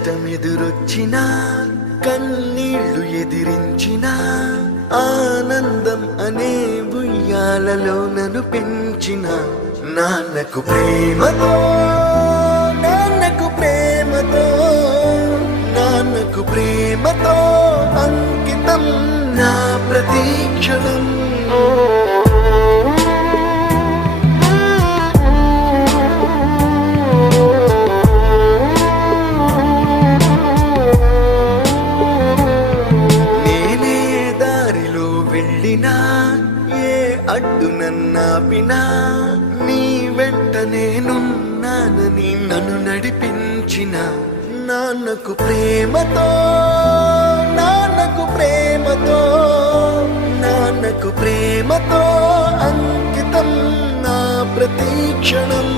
కష్టమెదురొచ్చినా కన్నీళ్లు ఎదిరించినా ఆనందం అనే ఉయ్యాలలో నన్ను పెంచిన నాన్నకు ప్రేమతో నాన్నకు ప్రేమతో నాన్నకు ప్రేమతో అంకితం నా ప్రతీక్షణం. ఏ అడ్డు నన్నాపినా నీ వెంట నేనున్నానని నన్ను నడిపించిన నాన్నకు ప్రేమతో నాన్నకు ప్రేమతో నాన్నకు ప్రేమతో అంకితం నా ప్రతీక్షణం.